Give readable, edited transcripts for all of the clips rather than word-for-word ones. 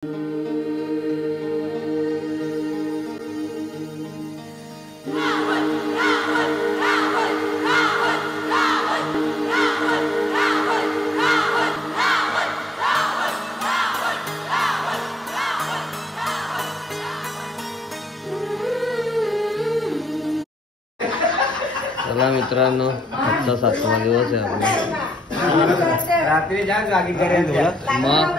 चला मित्रांनो, आजचा 7वा दिवस आहे आपला. रात्री जागी करायला मग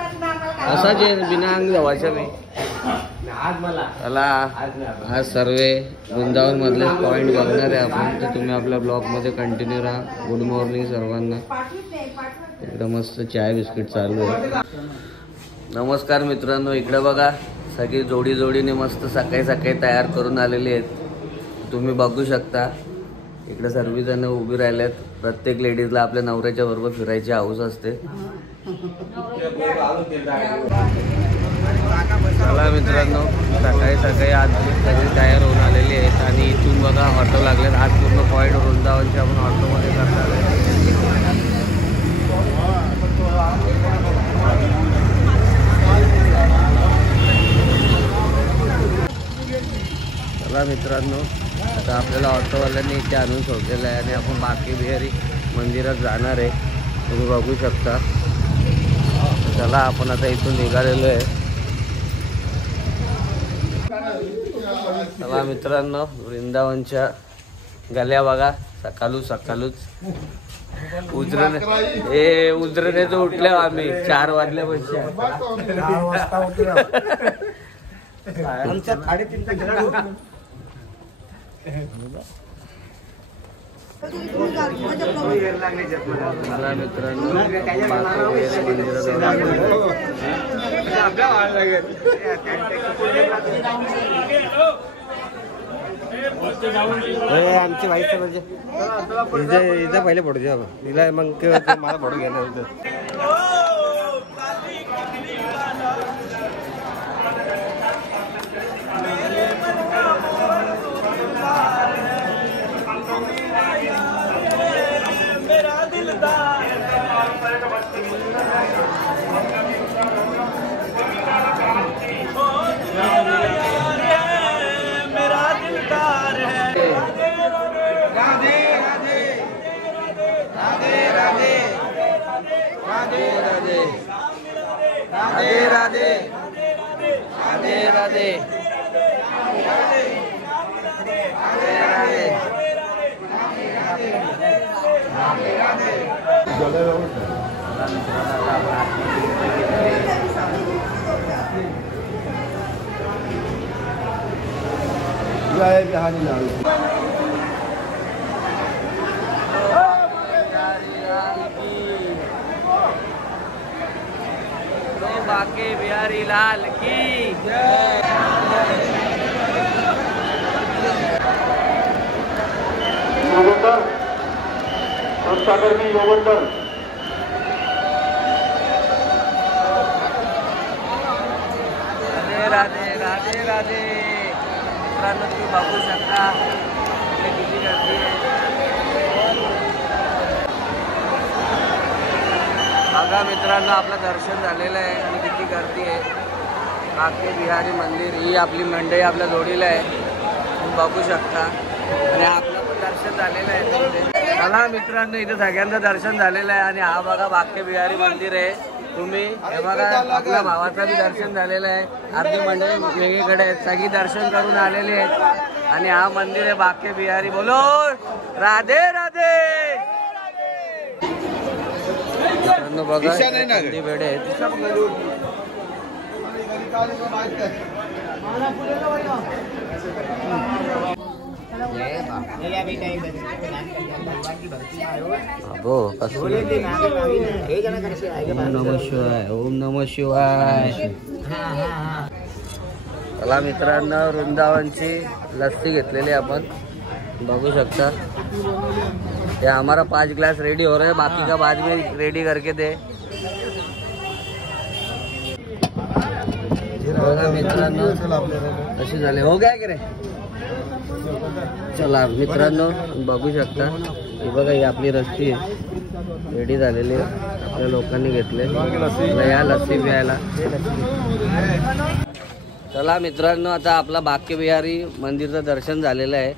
असा जे बिना अंग जवायचं मी आज मला चला आज सर्व वृंदावन मधले पॉइंट बघणार आहे आपण. तर तुम्ही आपल्या ब्लॉग मध्ये कंटिन्यू राहा. गुड मॉर्निंग सर्वांना. एकदम मस्त चाय बिस्किट चालू आहे. नमस्कार मित्रांनो, इकडे बघा सगळी जोडी जोडीने मस्त सकाळी सकाळी तयार करून आलेली आहेत. तुम्ही बघू शकता इकडे सर्वजण उभी राहिल्यात. प्रत्येक लेडीजला आपल्या नवऱ्याच्या बरोबर फिरायची हौस असते. चला मित्रांनो, सकाळी सकाळी आज सगळी तयार होऊन आलेली आहेत आणि इथून बघा ऑटो लागलेत. आज पूर्ण पॉईंट वृंदावनचे आपण ऑटोमध्ये करणार आहे. चला मित्रांनो, आता आपल्याला ऑटोवाल्यांनी इथे आणून सोडलेलं आहे आणि आपण बाकी बिहारी मंदिरात जाणार आहे. तुम्ही बघू शकता. चला आपण आता इथून निघालेलो आहे. चला मित्रांनो, वृंदावनच्या गल्या बघा सकाळूच उजरणे तर उठले आम्ही 4 वाजल्यापासून. आमची वाईट म्हणजे इथं पहिले पडू द्या तिला, मग मला पडू घ्या. बाके बिहारी लाल की जय. सागर में योगेंद्र राधे राधे राधे. मित्रांनो, तुम्ही बघू शकता किती गर्दी आहे. बघा मित्रांनो, आपलं दर्शन झालेलं आहे आणि किती गर्दी आहे. बाके बिहारी मंदिर ही आपली मंडळी आपल्या जोडीला आहे. तुम्ही बघू शकता आणि आपलं पण दर्शन झालेलं आहे. चला मित्रांनो, इथे सगळ्यांचं दर्शन झालेलं आहे आणि हा बघा बाके बिहारी मंदिर आहे. तुम्ही हे बघा, आपल्या भावाचं बी दर्शन झालेलं आहे. आपली मंडळी वेगळीकडे आहेत, सगळी दर्शन करून आलेली आहेत आणि हा मंदिर आहे बाके बिहारी. बोलो राधे राधे. बघा वेडे आहेत. ओम नमः शिवाय. चला मित्रांनो, वृंदावनची लस्सी घेतलेली आपण बघू शकता. ये हमारा 5 ग्लास रेडी हो रहा है, बाकी का बाद में रेडी करके दे. मित्रांनो कसे झाले, हो गया की रे. चला मित्रांनो, बघू शकता. ही बघा, ही आपली रस्सी आहे. रेडी झालेली आपल्या लोकांनी घेतले. या लस्सी प्यायला. चला मित्रांनो, आता आपला बाके बिहारी मंदिरचं दर्शन झालेलं आहे.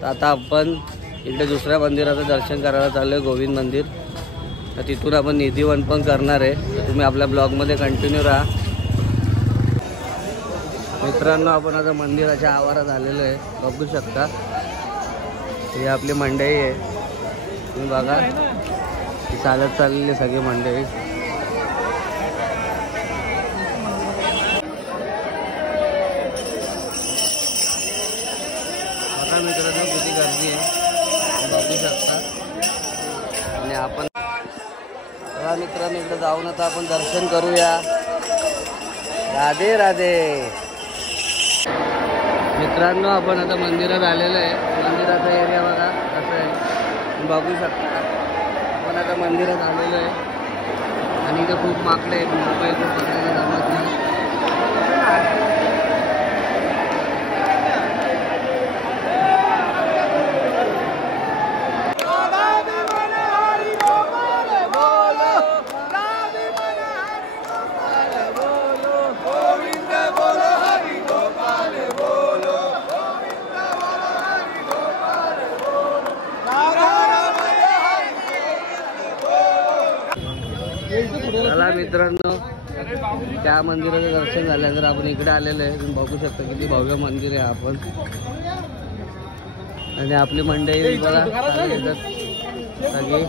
तर आता आपण इकडे दुसऱ्या मंदिराचं दर्शन करायला चाललो आहे, गोविंद मंदिर. तर तिथून आपण निधिवन पण करणार आहे. तर तुम्ही आपल्या ब्लॉगमध्ये कंटिन्यू राहा. मित्रांनो, आपण आता मंदिराच्या आवारात आलेलो आहे. बघू शकता ही आपली मंडळी आहे. तुम्ही बघा ही चालत चाललेली सगळी मंडळी. आता मित्रांनो किती गर्दी आहे बघू शकता. आणि आपण चला मित्रांनो इकडे जाऊन आता आपण दर्शन करूया. राधे राधे. मित्रांनो, आपण आता मंदिरात आलेलो आहे. मंदिराचा एरिया बघा कसं आहे तुम्ही बघू शकता. आपण आता मंदिरात आलेलो आहे आणि इथं खूप माकडे आहेत. मोबाईल खूप बघायला जमत नाही. चला मित्रांनो, त्या मंदिराचं दर्शन झाल्यानंतर आपण इकडे आलेलो आहे. तुम्ही बघू शकता किती भव्य मंदिर आहे आपण. आणि आपली मंडळी बघा येतात सगळी.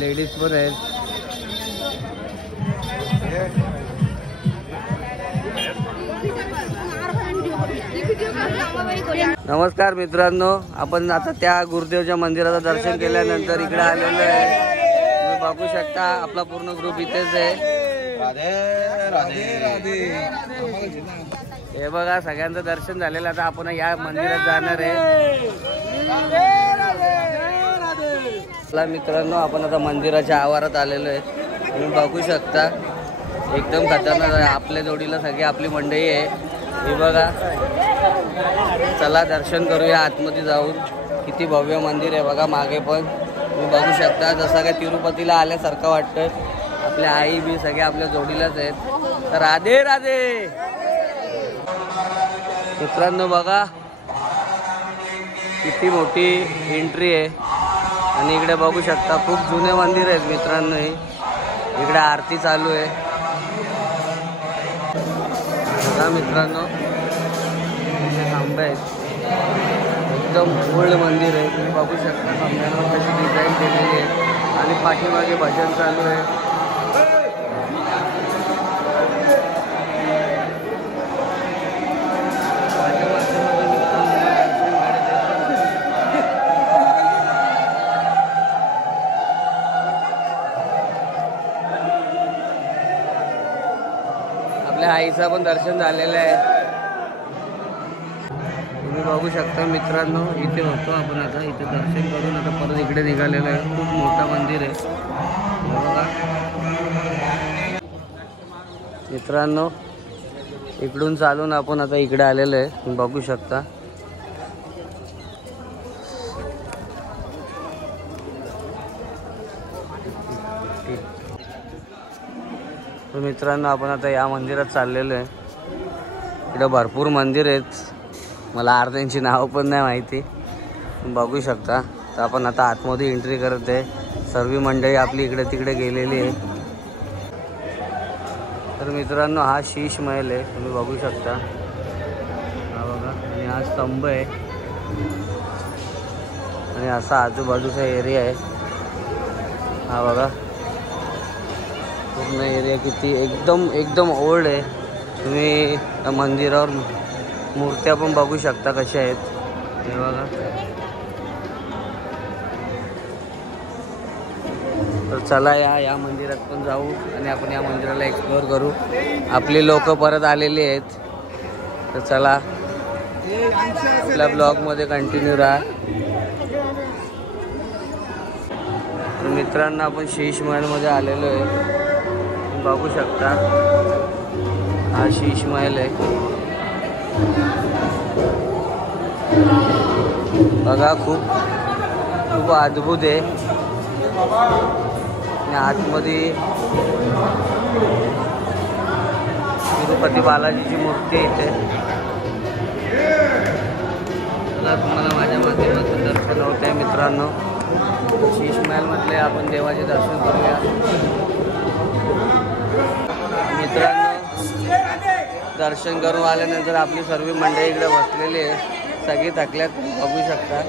लेडीज पण आहेत. नमस्कार मित्रांनो, आपण आता त्या गुरुदेवच्या मंदिराचं दर्शन केल्यानंतर इकडे आलेलो आहे. तुम्ही बघू शकता आपला पूर्ण ग्रुप इथेच आहे. हे बघा सगळ्यांचं दर्शन झालेलं. आता आपण या मंदिरात जाणार आहे. चला मित्रांनो, आपण आता मंदिराच्या आवारात आलेलो आहे. तुम्ही बघू शकता एकदम खतरनाक आहे. आपल्या जोडीला सगळी आपली मंडळी आहे. हे बघा, चला दर्शन करूया आतमध्ये जाऊन. किती भव्य मंदिर आहे बघा. मागे पण तुम्ही बघू शकता जसं काय तिरुपतीला आल्यासारखं वाटतंय. आपल्या आई बी सगळे आपल्या जोडीलाच आहेत. तर राधे राधे. मित्रांनो बघा किती मोठी एंट्री आहे. आणि इकडे बघू शकता खूप जुने मंदिर आहेत मित्रांनो. इकडे आरती चालू आहे बघा मित्रांनो. खांब आहेत. एकदम ओल्ड मंदिर आहे. तुम्ही बघू शकता खांब्यांवर कशी डिझाईन केलेली आहे. आणि पाठीमागे भजन चालू आहे. आपल्या आईचं पण दर्शन झालेलं आहे. तुम्ही बघू शकता मित्रांनो, इथे होतो आपण आता. इथे दर्शन करून आता परत इकडे निघालेलं आहे. खूप मोठं मंदिर आहे बघा मित्रांनो. इकडून चालून आपण आता इकडे आलेलो आहे. तुम्ही बघू शकता. तर मित्रांनो, आपण आता या मंदिरात चाललेलो आहे. इकडं भरपूर मंदिर आहेत. मला अर्ध्यांची नावं पण नाही माहिती. बघू शकता. तर आपण आता आतमध्ये एंट्री करत आहे. सर्व मंडळी आपली इकडे तिकडे गेलेली आहे. तर मित्रांनो, हा शीश महल आहे. तुम्ही बघू शकता. हा बघा. आणि हा स्तंभ आहे. आणि असा आजूबाजूचा एरिया आहे. हा बघा पूर्ण एरिया किती एकदम ओल्ड आहे. तुम्ही मंदिरावर मूर्त्या पण बघू शकता कशा आहेत. हे बघा. तर चला या मंदिरात पण जाऊ आणि आपण या मंदिराला एक्सप्लोअर करू. आपली लोक परत आलेली आहेत. तर चला आपल्या ब्लॉगमध्ये कंटिन्यू राहा. तर मित्रांनो, आपण शीश महलमध्ये आलेलो आहे. बघू शकता हा शीश महल आहे बघा. खूप खूप अद्भुत आहे. आणि आतमध्ये तिरुपती बालाजीची मूर्ती आहे इथे. तर तुम्हाला माझ्या माध्यमातून दर्शन होत आहे मित्रांनो. शीश महलमधले आपण देवाचे दर्शन करूया मित्रांनो. दर्शन करून आल्यानंतर आपली सर्व मंडळी इकडे बसलेली आहे. सगळी थकल्यात, बघू शकता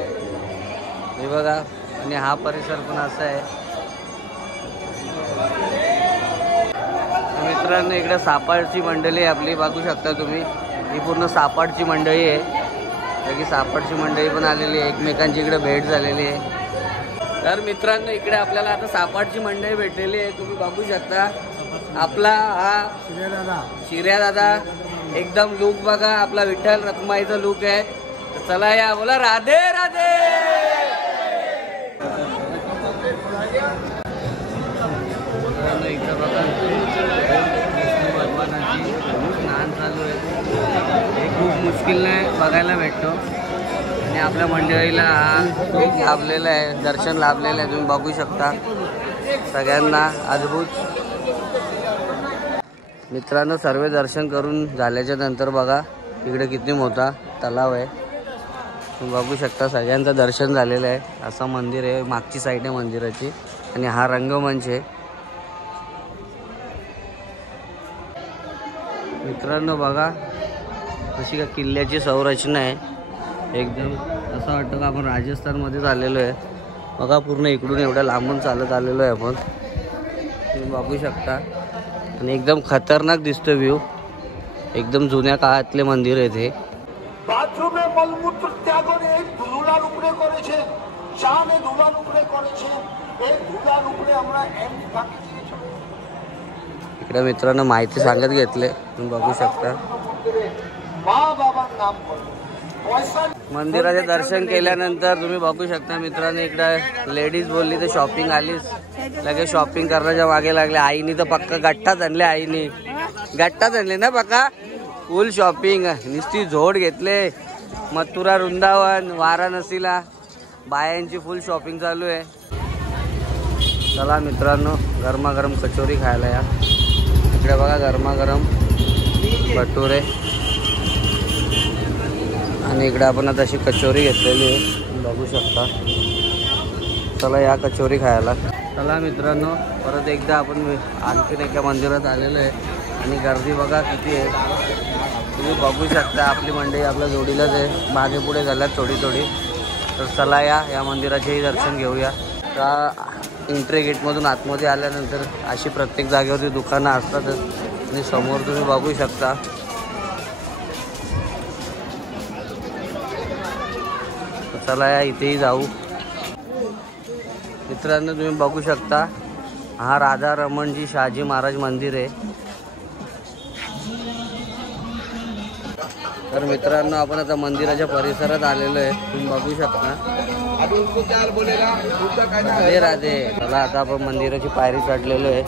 हे बघा. आणि हा परिसर पण असा आहे मित्रांनो. इकडे सापाडची मंडळी आहे आपली, बघू शकता तुम्ही. ही पूर्ण सापाडची मंडळी आहे. सगळी सापाडची मंडळी पण आलेली आहे, एकमेकांची इकडे भेट झालेली आहे. तर मित्रांनो इकडे आपल्याला आता सापाडची मंडळी भेटलेली आहे. तुम्ही बघू शकता आपला हा शिर्या दादा. एकदम लुक बघा, आपला विठ्ठल रखुमाईचा लुक आहे. तर चला या, बोला राधे राधे. इकडे बघा विष्णू भगवानाची स्नान चालू आहे. हे खूप मुश्किलने बघायला भेटतो. आणि आपल्या मंडळीला हा लाभलेला आहे, दर्शन लाभलेलं आहे. तुम्ही बघू शकता सगळ्यांना अद्भुत. मित्रांनो सर्व दर्शन करून झाल्याच्या नंतर बघा इकडे किती मोठा तलाव आहे. तुम्ही बघू शकता सगळ्यांचं दर्शन झालेलं आहे. असं मंदिर आहे, मागची साईड आहे मंदिराची. आणि हा रंगमंच आहे मित्रांनो. बघा अशी का किल्ल्याची संरचना आहे एकदम. असं वाटतं का आपण राजस्थानमध्येच आलेलो आहे. बघा पूर्ण इकडून एवढ्या लांबून चालत आलेलो आहे आपण. तुम्ही बघू शकता. आणि एकदम खतरनाक दिसतो व्ह्यू. एकदम जुन्या काळातले मंदिर आहे ते. বাথরুমে মলমূত্র ত্যাগ করে এই ধুলার উপরে করেছে, চানে ধুলার উপরে করেছে। এই ধুলার উপরে আমরা এমনি বাকি দিয়েছি। इकडे मित्रांनो माहिती सांगत घेतले, तुम्ही बघू शकता. মা বাবার নাম করে मंदिराचे दर्शन केल्यानंतर तुम्ही बघू शकता मित्रांनो इकडे लेडीज बोलली तर शॉपिंग आलीच. लगेच शॉपिंग करण्याच्या मागे लागले. आईनी तर पक्का गठ्ठाच आणले. आईनी गठ्ठाच आणले ना पक्का. फुल शॉपिंग, नुसती झोड घेतले. मथुरा, वृंदावन, वाराणसीला बायांची फुल शॉपिंग चालू आहे. चला मित्रांनो गरमागरम कचोरी खायला या. इकडे बघा गरमागरम भटुरे. आणि इकडे आपण आता अशी कचोरी घेतलेली आहे, बघू शकता. चला या कचोरी खायला. चला मित्रांनो परत एकदा आपण आणखीन एका मंदिरात आलेलो आहे. आणि गर्दी बघा किती आहे. तुम्ही बघू शकता आपली मंडळी आपल्या जोडीलाच आहे. मागे पुढे झाल्यात थोडी थोडी. तर चला या मंदिराचेही दर्शन घेऊया. त्या एंट्री गेटमधून आतमध्ये आल्यानंतर अशी प्रत्येक जागेवरती दुकानं असतातच. आणि समोर तुम्ही बघू शकता चला या इथेही जाऊ. मित्रांनो तुम्ही बघू शकता हा राधा रमणजी शहाजी महाराज मंदिर आहे. तर मित्रांनो आपण आता मंदिराच्या परिसरात आलेलो आहे. तुम्ही बघू शकता. राधे राधे. चला आता आपण मंदिराची पायरी चढलेलो आहे.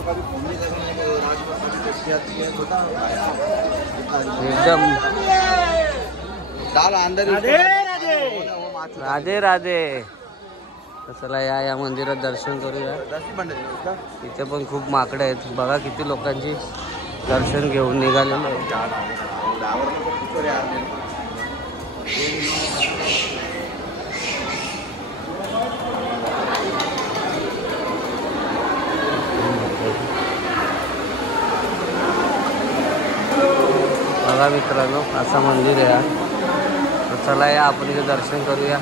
एकदम राधे राधे. चला या मंदिरात दर्शन करूया. इथे पण खूप माकडे आहेत. बघा किती लोकांची दर्शन घेऊन निघालेलं आहे. बघा मित्रांनो असं मंदिर आहे. चला या आपण इथे दर्शन करूया.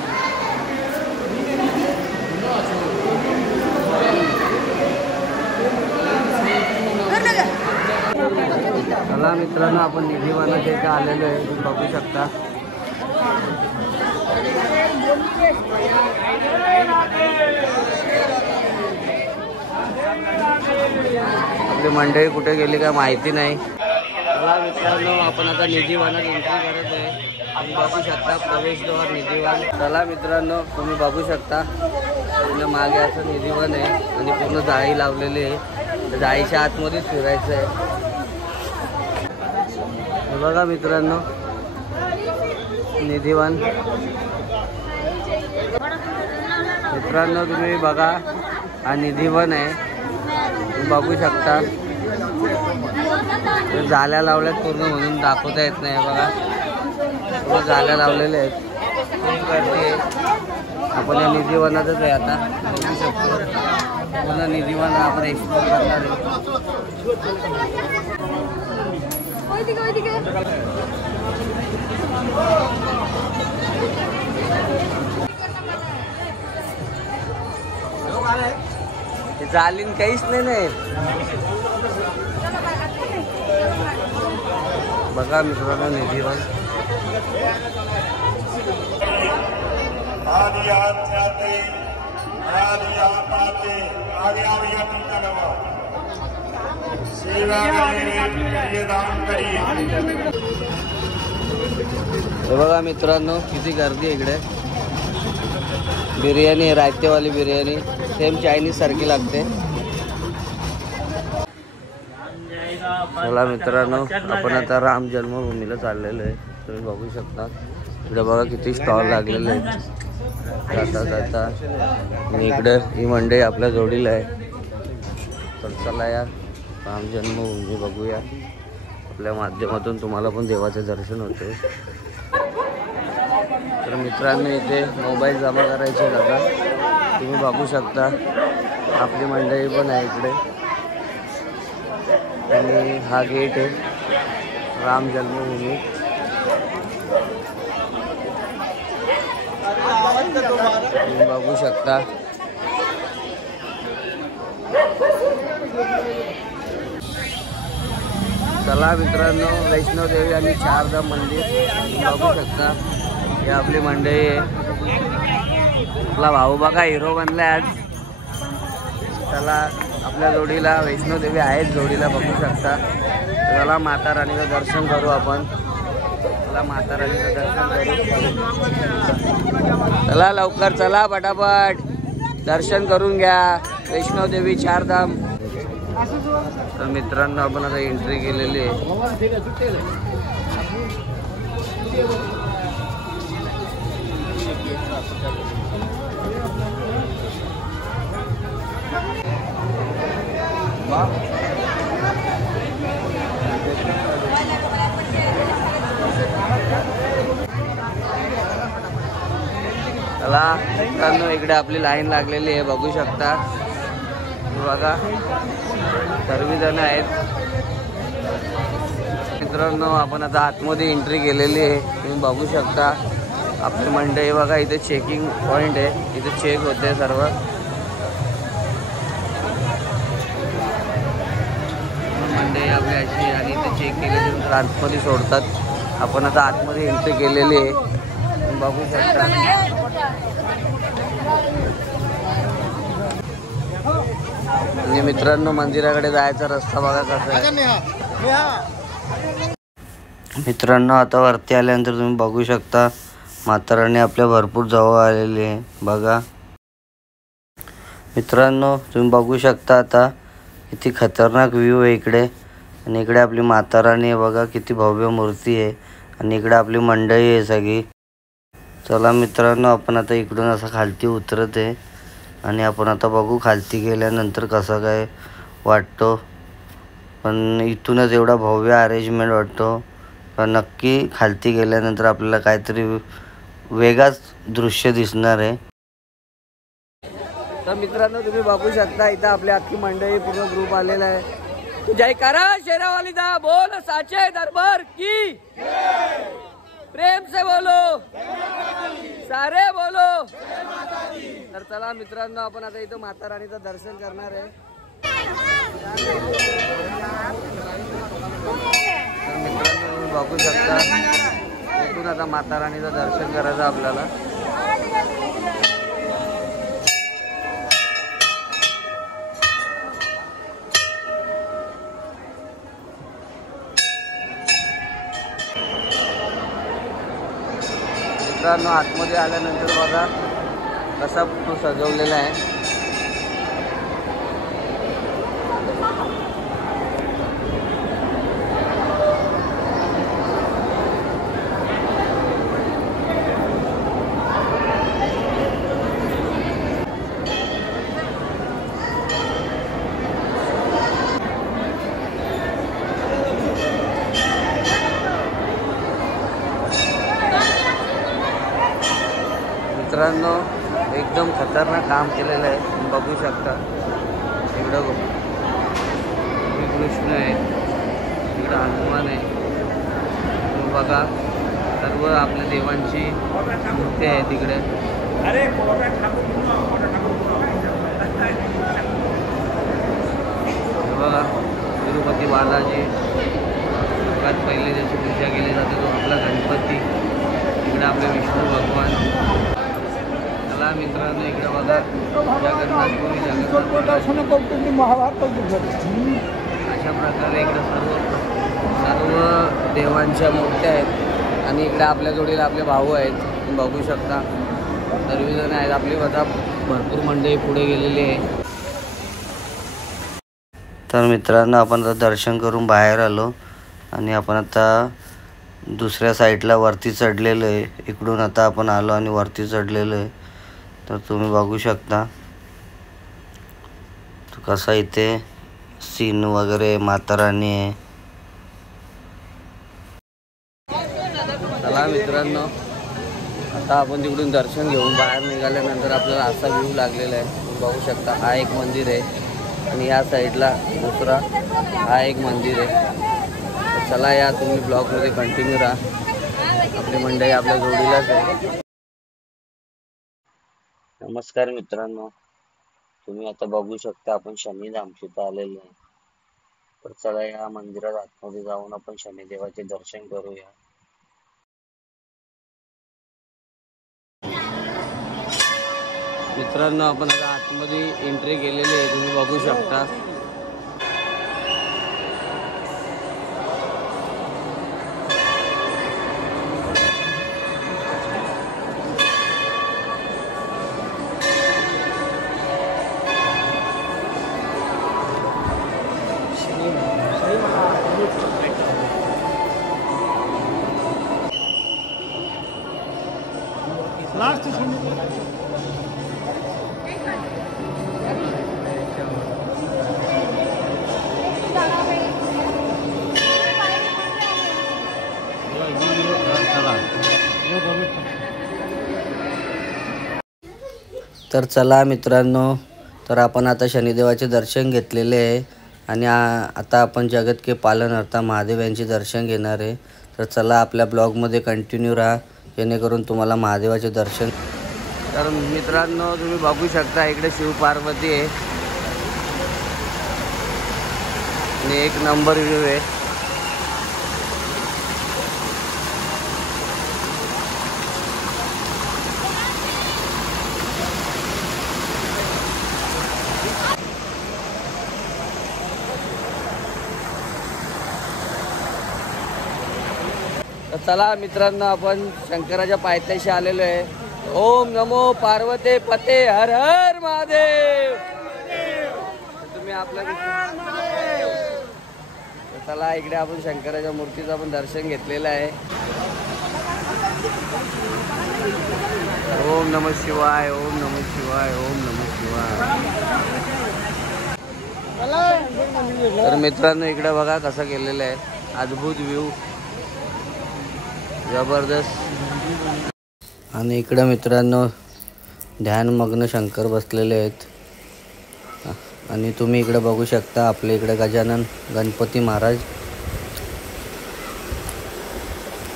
चला मित्रांनो आपण निधीवानाच्या इथे आलेलो आहे. तुम्ही बघू शकता. आपली मंडळी कुठे गेली काय माहिती नाही. चला मित्रांनो आपण आता निधीवानात एंट्री करत आहे. तुम्ही बघू शकता प्रवेशद्वार निधीवान. चला मित्रांनो तुम्ही बघू शकता पूर्ण मागे असं निधीवान आहे. आणि पूर्ण जाळी लावलेली आहे. जाळीच्या आतमध्येच फिरायचं आहे. बघा मित्रांनो निधीवान. मित्रांनो तुम्ही बघा, हा निधिवन आहे, तुम्ही बघू शकता. जाल्या लावल्यात पूर्ण म्हणून दाखवता येत नाही. बघा पूर्ण जाल्या लावलेल्या आहेत, खूप गर्दी आहे. आपण या निधिवनातच आहे आता, बघू शकतो. पूर्ण निधिवन आपण एक्सप्लोर करणार आहे. जालीन काहीच नाही. बघा मित्रांनो निधिवन. हे बघा मित्रांनो किती गर्दी इकडे. बिर्याणी, रायतेवाली बिर्याणी सेम चायनीज सारखी लागते. चला मित्रांनो, आपण आता राम जन्मभूमीला चाललेलो आहे. तुम्ही बघू शकता इकडे बघा किती स्टॉल लागलेले आहेत जाता. आणि इकडे ही मंडई आपल्या जोडीला आहे. तर चला या राम जन्मभूमी बघूया. आपल्या माध्यमातून तुम्हाला पण देवाचे दर्शन होते. तर मित्रांनो इथे मोबाईल जमा करायचे दादा, तुम्ही बघू शकता. आपली मंडई पण आहे इकडे. आणि हा गेट आहे राम जन्मभूमी. तुम्ही बघू शकता. चला मित्रांनो, वैष्णोदेवी आणि चारधाम मंदिर तुम्ही बघू शकता. ही आपली मंडई आहे. आपला भाऊ बघा हिरो बनलाय आज. चला आपल्या जोडीला वैष्णोदेवी आहेत जोडीला, बघू शकता. चला माता राणीचं दर्शन करू आपण. चला माता राणीचं दर्शन करू. चला लवकर चला, पटापट दर्शन करून घ्या वैष्णोदेवी चारधाम. तर मित्रांनो आपण आता एंट्री केलेली आहे. चला मित्रांनो, इकडे आपली लाईन लागलेली आहे, बघू शकता. बघा सर्वजण आहेत. मित्रांनो आपण आता आतमध्ये एंट्री केलेली आहे, तुम्ही बघू शकता. आपली मंडई बघा, इथे चेकिंग पॉइंट आहे, इथे चेक होते सर्व. मंडई आपली अशी, आणि इथे चेक केल्यानंतर आतमध्ये सोडतात. आपण आता आतमध्ये एंट्री केलेली आहे, तुम्ही बघू शकता. आणि मित्रांनो मंदिराकडे जायचा रस्ता बघा कसा आहे. मित्रांनो आता वरती आल्यानंतर तुम्ही बघू शकता माता राणी आपल्या भरपूर जवळ आलेली आहे. बघा मित्रांनो तुम्ही बघू शकता आता किती खतरनाक व्ह्यू आहे इकडे. आणि इकडे आपली माता राणी आहे बघा, किती भव्य मूर्ती आहे. आणि इकडे आपली मंडई आहे सगळी. चला मित्रांनो आपण आता इकडून असं खालती उतरत आहे. आणि आपण आता बघू खालती गेल्यानंतर कसं काय वाटतो. पण इथूनच एवढा भव्य अरेंजमेंट वाटतो. पण नक्की खालती गेल्यानंतर आपल्याला काहीतरी वेगळाच दृश्य दिसणार आहे. तर मित्रांनो तुम्ही बघू शकता इथं आपली अख्खी मंडळी पूर्ण ग्रुप आलेला आहे. जयकारा शेरावाली दा बोल साचे दरबार की प्रेम से बोलो सारे बोलो. तर चला मित्रांनो आपण आता इथं माता राणीचं दर्शन करणार आहे. तर मित्रांनो तुम्ही बघू शकता इथून आता माता राणीचं दर्शन करायचं आपल्याला. मित्रांनो आतमध्ये आल्यानंतर बघा कसा तो सजवलेला आहे. मित्रांनो एकदम खतरनाक काम केलेलं आहे, तुम्ही बघू शकता. इकडं कृष्ण आहे, इकडं हनुमान आहे. तुम्ही बघा सर्व आपल्या देवांची मूर्ती आहे तिकडे. बघा तिरुपती बालाजी सगळ्यात पहिले ज्याची पूजा केली जाते तो आपला गणपती. इकडे आपले विष्णू भगवान. चला मित्रांनो इकडे बघा जगन्नाथपुरी अशा प्रकारे इकडे सर्व देवांच्या मूर्त्या आहेत. आणि इकडे आपल्या जोडीला आपले भाऊ आहेत, तुम्ही बघू शकता. सर्वजण आहेत आपली. आता भरपूर मंडळी पुढे गेलेली आहे. तर मित्रांनो आपण आता दर्शन करून बाहेर आलो आणि आपण आता दुसऱ्या साईडला वरती चढलेलो आहे. इकडून आता आपण आलो आणि वरती चढलेलो आहे. तर तुम्ही बघू शकता कसा इथे सीन वगैरे माता राणी आहे. चला मित्रांनो आता आपण तिकडून दर्शन घेऊन बाहेर निघाल्यानंतर आपल्याला असा व्ह्यू लागलेला आहे. तुम्ही बघू शकता हा एक मंदिर आहे आणि या साईडला दुसरा हा एक मंदिर आहे. तर चला या तुम्ही ब्लॉगमध्ये कंटिन्यू राहा. आपली मंडळी आपल्या जोडीलाच आहे. नमस्कार मित्रांनो, तुम्ही आता बघू शकता आपण शनिधामशीत आलेलो आहे. तर चला या मंदिरात आतमध्ये जाऊन आपण शनिदेवाचे दर्शन करूया. मित्रांनो आपण आता आतमध्ये एंट्री केलेली आहे, तुम्ही बघू शकता. तर चला मित्रांनो, तर आपण आता शनिदेवाचे दर्शन घेतलेले आहे आणि आता आपण जगत के पालनकर्ता महादेव यांचे दर्शन घेणार आहे. तर चला आपल्या ब्लॉगमध्ये कंटिन्यू राहा जेणेकरून तुम्हाला महादेवाचे दर्शन. तर मित्रांनो तुम्ही बघू शकता इकडे शिवपार्वती आहे आणि एक नंबर व्ह्यू आहे. चला मित्रांनो आपण शंकराच्या पायथ्याशी आलेलो आहे. ओम नमो पार्वते पते हर हर महादेव. तुम्ही आपल्या चला इकडे आपण शंकराच्या मूर्तीचं आपण दर्शन घेतलेलं आहे. ओम नमः शिवाय, ओम नमः शिवाय, ओम नमः शिवाय. तर मित्रांनो इकडे बघा कसं केलेलं आहे, अद्भुत व्ह्यू, जबरदस्त. आणि इकडे मित्रांनो ध्यानमग्न शंकर बसलेले आहेत. आणि तुम्ही इकडे बघू शकता आपल्या इकडे गजानन गणपती महाराज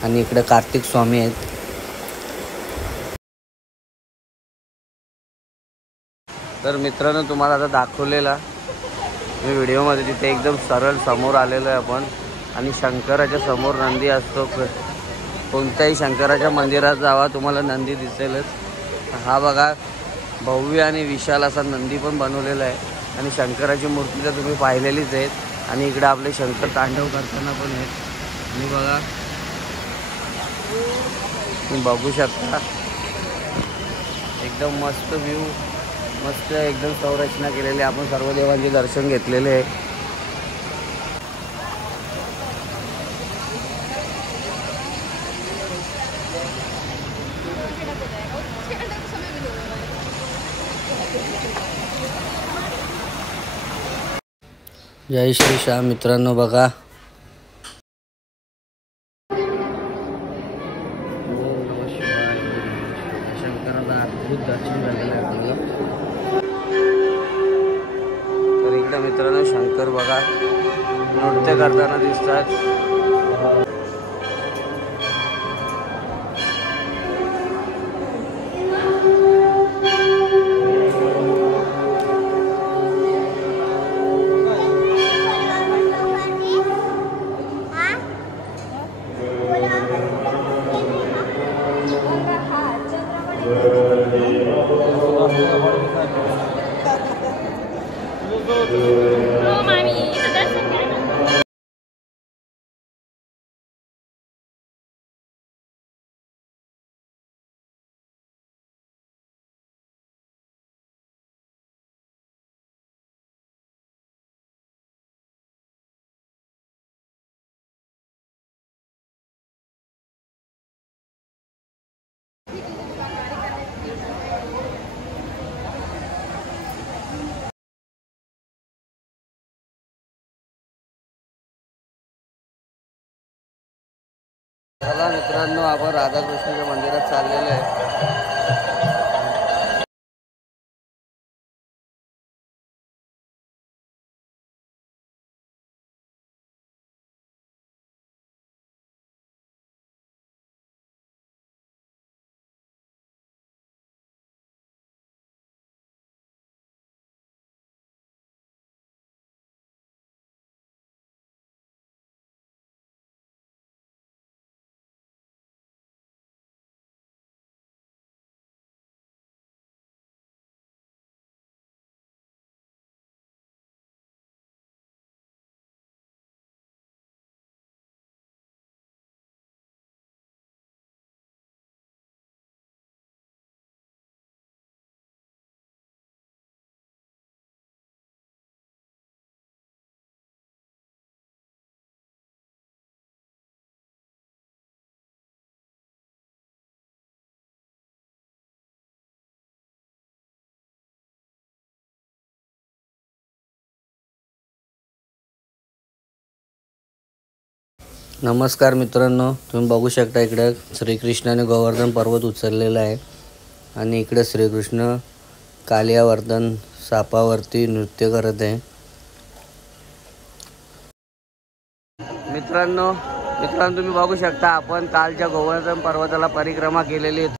आणि इकडे कार्तिक स्वामी आहेत. तर मित्रांनो तुम्हाला आता दाखवलेला मी व्हिडिओमध्ये तिथे एकदम सरळ समोर आलेलो आहे आपण. आणि शंकराच्या समोर नंदी असतो. कोणत्याही शंकराच्या मंदिरात जावा तुम्हाला नंदी दिसेलच. हा बघा भव्य आणि विशाल असा नंदी पण बनवलेला आहे. आणि शंकराची मूर्ती तर तुम्ही पाहिलेलीच आहेत. आणि इकडे आपले शंकर तांडव करताना पण आहेत. आणि बघा तुम्ही बघू शकता एकदम मस्त व्ह्यू, मस्त एकदम संरचना केलेली. आपण सर्व देवांचे दर्शन घेतलेले आहे. जय श्री श्याम मित्रांनो. बघा शंकराला नृत्य करताना दिसतात. चला मित्रांनो, आपण राधाकृष्णाच्या मंदिरात चाललेलो आहे. नमस्कार मित्रांनो, तुम्ही बघू शकता इकडे श्रीकृष्णाने गोवर्धन पर्वत उचललेला आहे आणि इकडे श्रीकृष्ण कालियावर्धन सापावरती नृत्य करत आहे. मित्रांनो तुम्ही बघू शकता, आपण कालच्या गोवर्धन पर्वताला परिक्रमा केलेली आहे.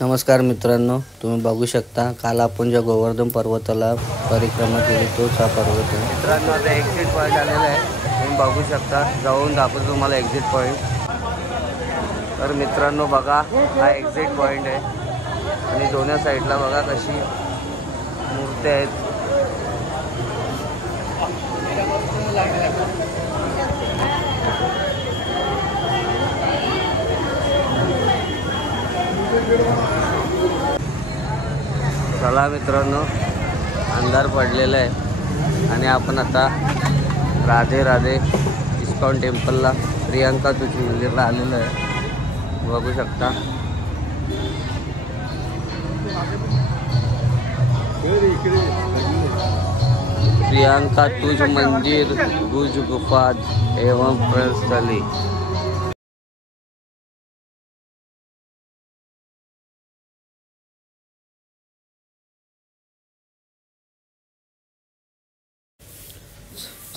नमस्कार मित्रांनो, तुम्ही बघू शकता काल आपण ज्या गोवर्धन पर्वताला परिक्रमा केली तोच हा पर्वत आहे. मित्रांनो, आता एक्झिट पॉईंट आलेला आहे, तुम्ही बघू शकता. जाऊन दाखवतो तुम्हाला एक्झिट पॉईंट. तर मित्रांनो बघा, हा एक्झिट पॉईंट आहे आणि दोन्ही साईडला बघा कशी मूर्ती आहेत. चला मित्रांनो, अंधार पडलेला आहे आणि आपण आता राधे राधे इस्कॉन टेम्पलला, प्रियांका तुझी मंदिरला आलेलो आहे. बघू शकता. प्रियांका तुझ मंदिर गुज गुफा एवं प्रस्थली.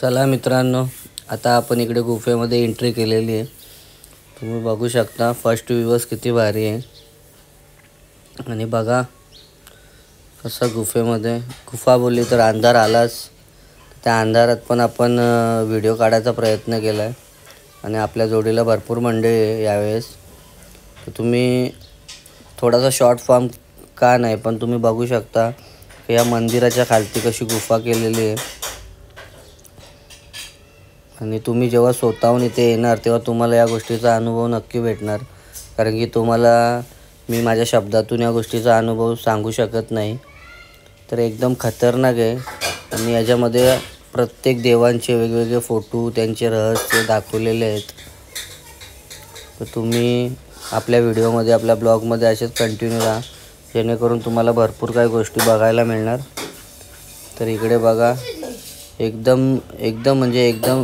चला मित्रांनो, आता आपण इकडे गुफेमध्ये एंट्री केलेली आहे. तुम्ही बघू शकता फर्स्ट व्ह्यूज किती भारी आहे. आणि बघा कसं गुफा बोलली तर अंधार आलाच. त्या अंधारात पण आपण व्हिडिओ काढायचा प्रयत्न केला आहे आणि आपल्या जोडीला भरपूर मंडळी आहे यावेळेस. तर तुम्ही थोडासा शॉर्ट फॉर्म का नाही, पण तुम्ही बघू शकता की या मंदिराच्या खालती कशी गुफा केलेली आहे. आणि तुम्ही जेव्हा स्वतःहून इथे येणार तेव्हा तुम्हाला या गोष्टीचा अनुभव नक्की भेटणार. कारण की तुम्हाला मी माझ्या शब्दातून या गोष्टीचा अनुभव सांगू शकत नाही. तर एकदम खतरनाक आहे आणि याच्यामध्ये प्रत्येक देवांचे वेगवेगळे फोटो, त्यांचे रहस्य दाखवलेले आहेत. तर तुम्ही आपल्या व्हिडिओमध्ये, आपल्या ब्लॉगमध्ये असेच कंटिन्यू राहा, जेणेकरून तुम्हाला भरपूर काही गोष्टी बघायला मिळणार. तर इकडे बघा, एकदम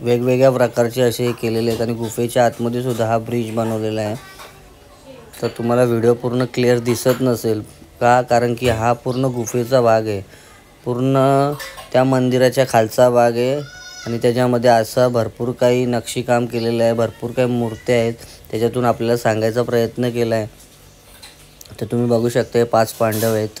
वेगवेगळ्या प्रकारचे असे केलेले आहेत आणि गुफेच्या आतमध्ये सुद्धा हा ब्रिज बनवलेला आहे. तर तुम्हाला व्हिडिओ पूर्ण क्लिअर दिसत नसेल का, कारण की हा पूर्ण गुफेचा भाग आहे, पूर्ण त्या मंदिराच्या खालचा भाग आहे आणि त्याच्यामध्ये असा भरपूर काही नक्षीकाम केलेलं आहे, भरपूर काही मूर्त्या आहेत, त्याच्यातून आपल्याला सांगायचा प्रयत्न केला आहे. तर तुम्ही बघू शकता हे 5 पांडव आहेत.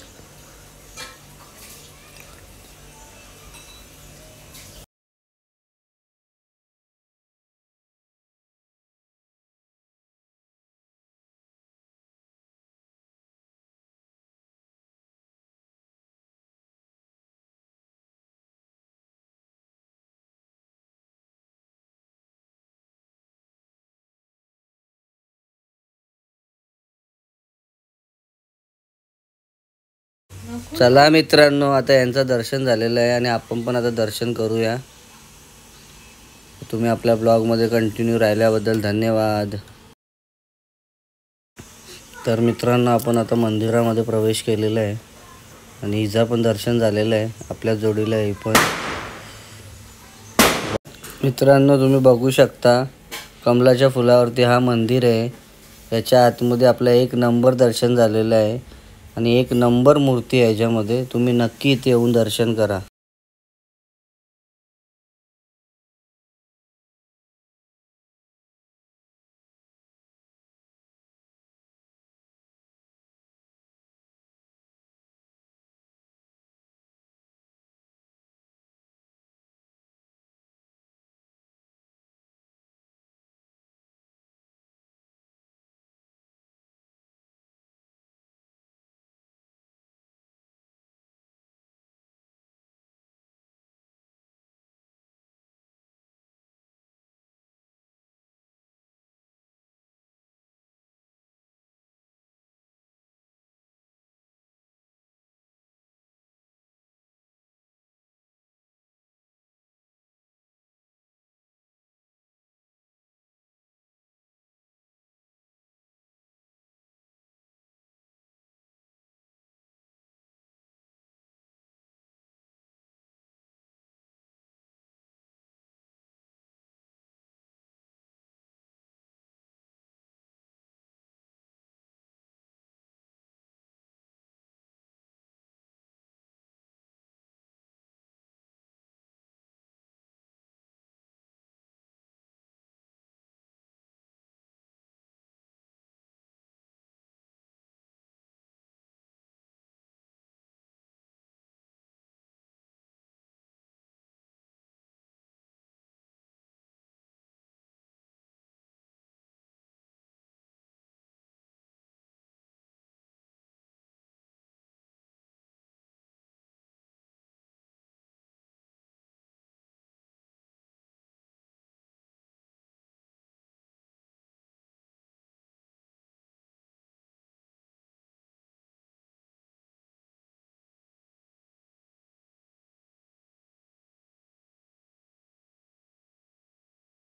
चला मित्रांनो, आता यांचं दर्शन झालेलं आहे आणि आपण पण आता दर्शन करूया. तुम्ही आपल्या ब्लॉगमध्ये कंटिन्यू राहिल्याबद्दल धन्यवाद. तर मित्रांनो, आपण आता मंदिरामध्ये प्रवेश केलेला आहे आणि हिचं पण दर्शन झालेलं आहे. आपल्या जोडीला आहे पण. मित्रांनो, तुम्ही बघू शकता कमलाच्या फुलावरती हा मंदिर आहे. याच्या आतमध्ये आपलं 1 नंबर दर्शन झालेलं आहे आणि 1 नंबर मूर्ती आहे. याच्यामध्ये तुम्ही नक्की इथे येऊन दर्शन करा.